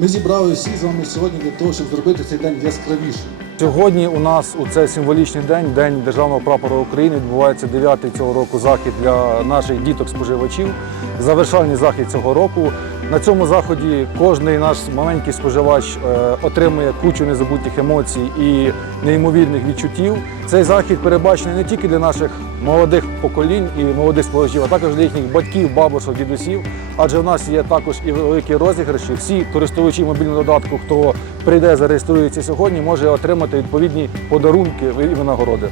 Ми зібрали всіх з вами сьогодні для того, щоб зробити цей день яскравішим. Сьогодні у нас у цей символічний день, День Державного прапора України, відбувається дев'ятий цього року захід для наших діток-споживачів. Завершальний захід цього року. На цьому заході кожен наш маленький споживач е, отримує кучу незабутніх емоцій і неймовірних відчуттів. Цей захід передбачений не тільки для наших молодих поколінь і молодих споживачів, а також для їхніх батьків, бабушок, дідусів. Адже в нас є також і великі розіграші. Всі користувачі мобільного додатку, хто прийде, зареєструється сьогодні, може отримати відповідні подарунки і винагороди.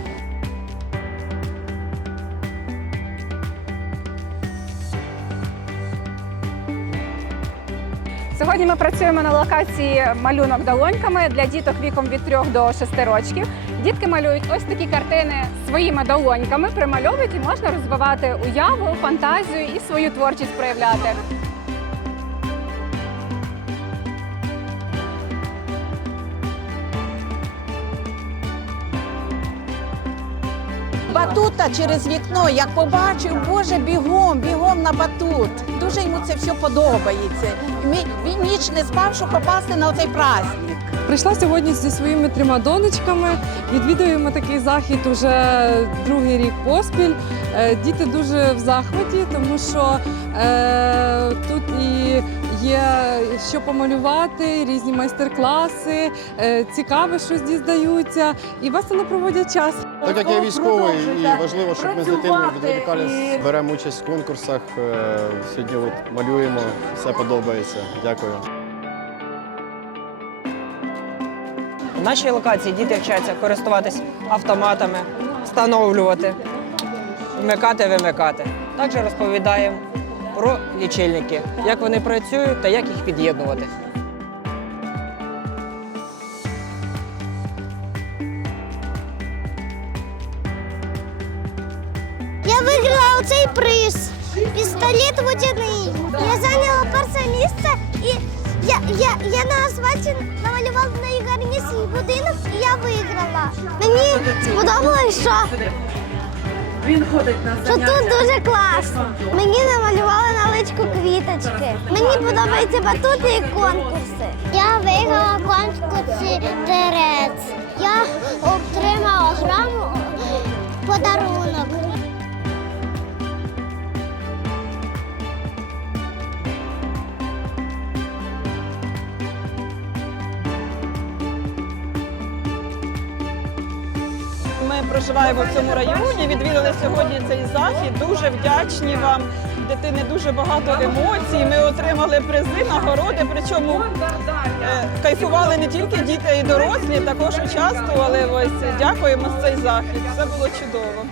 Сьогодні ми працюємо на локації малюнок долоньками для діток віком від 3 до 6 років. Дітки малюють ось такі картини своїми долоньками, примальовують і можна розвивати уяву, фантазію і свою творчість проявляти. Батута через вікно, як побачив, боже, бігом, бігом на батут. Дуже йому це все подобається. Він ніч не спав, щоб попасти на цей праздник. Прийшла сьогодні зі своїми трьома донечками. Відвідуємо такий захід уже другий рік поспіль. Е, Діти дуже в захваті, тому що е, тут і є що помалювати, різні майстер-класи, е, цікаве щось дізнаються і весело проводять час. Так як я військовий і важливо, щоб ми з дитиною відволікались, беремо участь в конкурсах. е, Сьогодні от малюємо, все подобається. Дякую. В нашій локації діти вчаться користуватись автоматами, встановлювати, вмикати, вимикати. Також розповідаємо про лічильники, як вони працюють та як їх під'єднувати. Я виграла цей приз. Пістолет водяний. Я зайняла перше місце і я, я, я на асфальті намалювала найгарніший будинок і я виграла. Мені сподобалось, що, що тут дуже класно. Мені намалювали на личку квіточки. Мені подобаються батути і конкурси. Я виграла конкурсі терець. Я отримала проживаємо в цьому районі, відвідали сьогодні цей захід. Дуже вдячні вам. Дитини дуже багато емоцій. Ми отримали призи, нагороди. Причому е, кайфували не тільки діти, й дорослі. Також участвували. Ось дякуємо за цей захід. Все було чудово.